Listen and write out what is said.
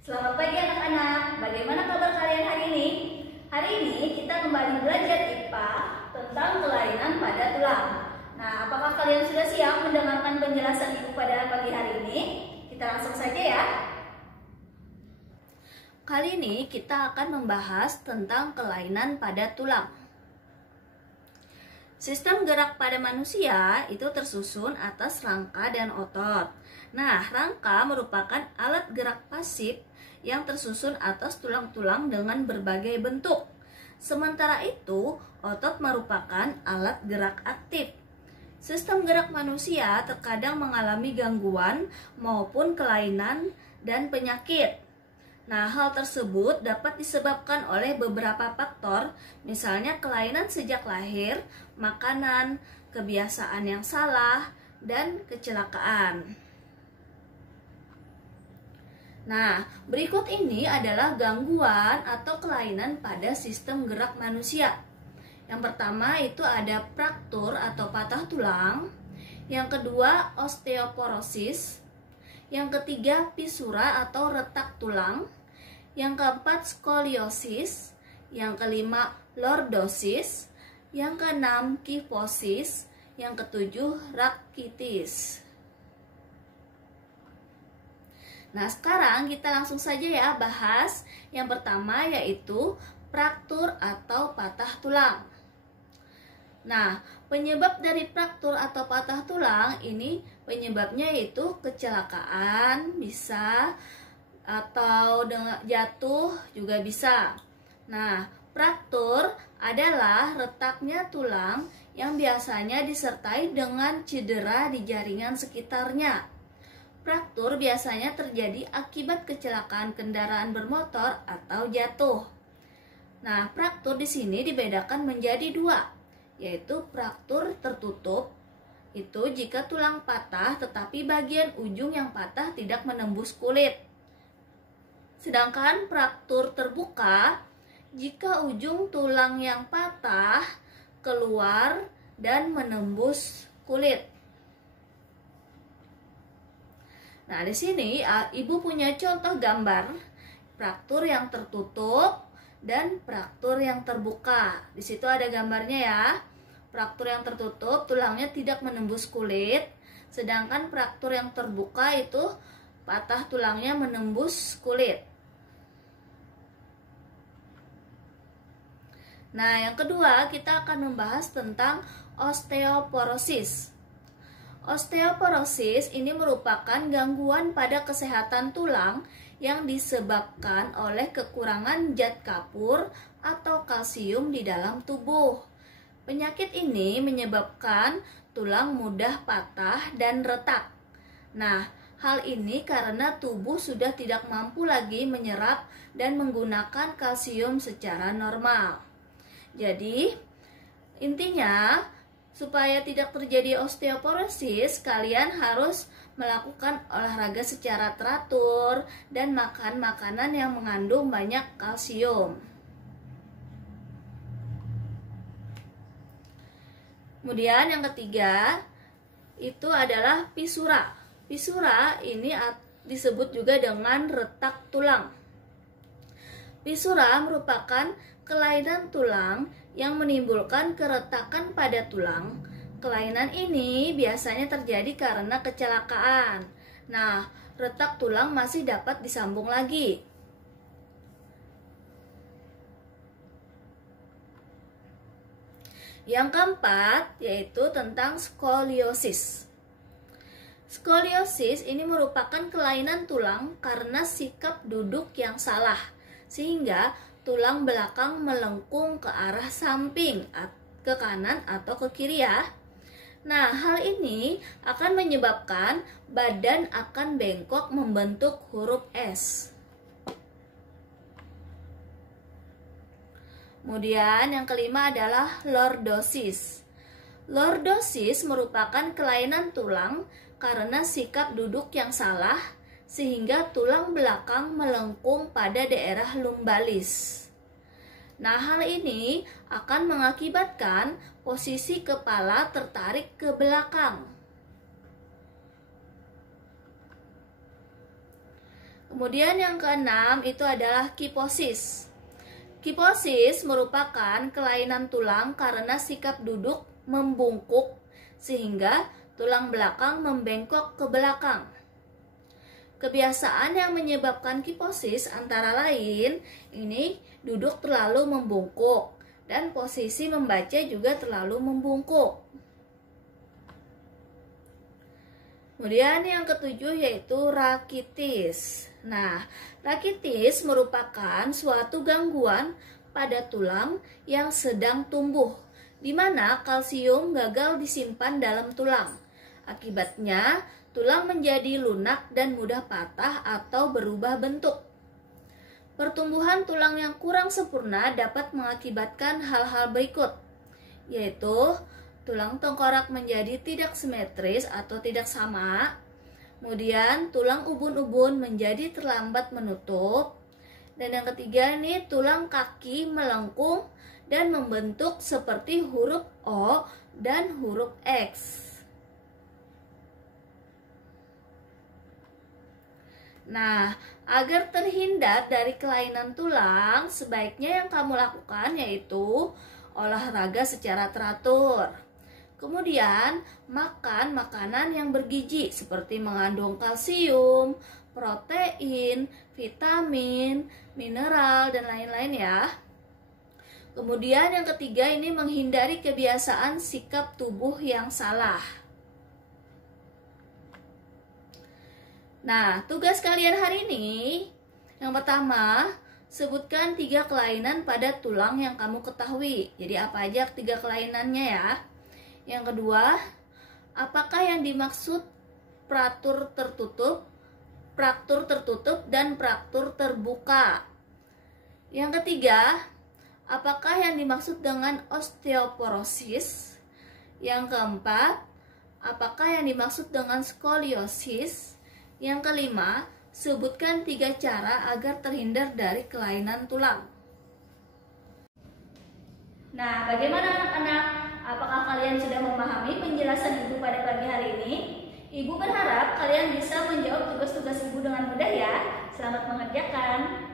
Selamat pagi anak-anak, bagaimana kabar kalian hari ini? Hari ini kita kembali belajar IPA tentang kelainan pada tulang. Nah, apakah kalian sudah siap mendengarkan penjelasan Ibu pada pagi hari ini? Kita langsung saja ya. Kali ini kita akan membahas tentang kelainan pada tulang. Sistem gerak pada manusia itu tersusun atas rangka dan otot. Nah, rangka merupakan alat gerak pasif yang tersusun atas tulang-tulang dengan berbagai bentuk. Sementara itu, otot merupakan alat gerak aktif. Sistem gerak manusia terkadang mengalami gangguan maupun kelainan dan penyakit. Nah, hal tersebut dapat disebabkan oleh beberapa faktor, misalnya kelainan sejak lahir, makanan, kebiasaan yang salah, dan kecelakaan. Nah, berikut ini adalah gangguan atau kelainan pada sistem gerak manusia. Yang pertama itu ada fraktur atau patah tulang. Yang kedua, osteoporosis. Yang ketiga, fisura atau retak tulang. Yang keempat, skoliosis. Yang kelima, lordosis. Yang keenam, kifosis. Yang ketujuh, rakitis. Nah, sekarang kita langsung saja ya bahas yang pertama, yaitu fraktur atau patah tulang. Nah, penyebab dari fraktur atau patah tulang ini penyebabnya yaitu kecelakaan bisa, atau dengan jatuh juga bisa. Nah, fraktur adalah retaknya tulang yang biasanya disertai dengan cedera di jaringan sekitarnya. Fraktur biasanya terjadi akibat kecelakaan kendaraan bermotor atau jatuh. Nah, fraktur di sini dibedakan menjadi dua, yaitu fraktur tertutup. Itu jika tulang patah tetapi bagian ujung yang patah tidak menembus kulit. Sedangkan fraktur terbuka jika ujung tulang yang patah keluar dan menembus kulit. Nah, di sini Ibu punya contoh gambar fraktur yang tertutup dan fraktur yang terbuka. Di situ ada gambarnya ya. Fraktur yang tertutup tulangnya tidak menembus kulit, sedangkan fraktur yang terbuka itu patah tulangnya menembus kulit. Nah, yang kedua kita akan membahas tentang osteoporosis. Osteoporosis ini merupakan gangguan pada kesehatan tulang yang disebabkan oleh kekurangan zat kapur atau kalsium di dalam tubuh. Penyakit ini menyebabkan tulang mudah patah dan retak. Nah, hal ini karena tubuh sudah tidak mampu lagi menyerap dan menggunakan kalsium secara normal. Jadi, intinya supaya tidak terjadi osteoporosis, kalian harus melakukan olahraga secara teratur dan makan makanan yang mengandung banyak kalsium. Kemudian yang ketiga itu adalah fisura. Fisura ini disebut juga dengan retak tulang. Fisura merupakan kelainan tulang yang menimbulkan keretakan pada tulang. Kelainan ini biasanya terjadi karena kecelakaan. Nah, retak tulang masih dapat disambung lagi. Yang keempat yaitu tentang skoliosis. Skoliosis ini merupakan kelainan tulang karena sikap duduk yang salah, sehingga tulang belakang melengkung ke arah samping, ke kanan atau ke kiri ya. Nah, hal ini akan menyebabkan badan akan bengkok membentuk huruf S. Kemudian yang kelima adalah lordosis. Lordosis merupakan kelainan tulang karena sikap duduk yang salah, sehingga tulang belakang melengkung pada daerah lumbalis. Nah, hal ini akan mengakibatkan posisi kepala tertarik ke belakang. Kemudian yang keenam itu adalah kiposis. Kiposis merupakan kelainan tulang karena sikap duduk membungkuk sehingga tulang belakang membengkok ke belakang. Kebiasaan yang menyebabkan kiposis antara lain ini duduk terlalu membungkuk dan posisi membaca juga terlalu membungkuk. Kemudian yang ketujuh yaitu rakitis. Nah, rakitis merupakan suatu gangguan pada tulang yang sedang tumbuh, di mana kalsium gagal disimpan dalam tulang. Akibatnya, tulang menjadi lunak dan mudah patah atau berubah bentuk. Pertumbuhan tulang yang kurang sempurna dapat mengakibatkan hal-hal berikut, yaitu tulang tengkorak menjadi tidak simetris atau tidak sama. Kemudian tulang ubun-ubun menjadi terlambat menutup. Dan yang ketiga nih, tulang kaki melengkung dan membentuk seperti huruf O dan huruf X. Nah, agar terhindar dari kelainan tulang, sebaiknya yang kamu lakukan yaitu olahraga secara teratur. Kemudian, makan makanan yang bergizi seperti mengandung kalsium, protein, vitamin, mineral, dan lain-lain ya. Kemudian yang ketiga ini menghindari kebiasaan sikap tubuh yang salah. Nah, tugas kalian hari ini, yang pertama, sebutkan 3 kelainan pada tulang yang kamu ketahui. Jadi apa aja 3 kelainannya ya. Yang kedua, apakah yang dimaksud fraktur tertutup, dan fraktur terbuka? Yang ketiga, apakah yang dimaksud dengan osteoporosis? Yang keempat, apakah yang dimaksud dengan skoliosis? Yang kelima, sebutkan 3 cara agar terhindar dari kelainan tulang. Nah, bagaimana anak-anak? Apakah kalian sudah memahami penjelasan Ibu pada pagi hari ini? Ibu berharap kalian bisa menjawab tugas-tugas Ibu dengan mudah ya. Selamat mengerjakan.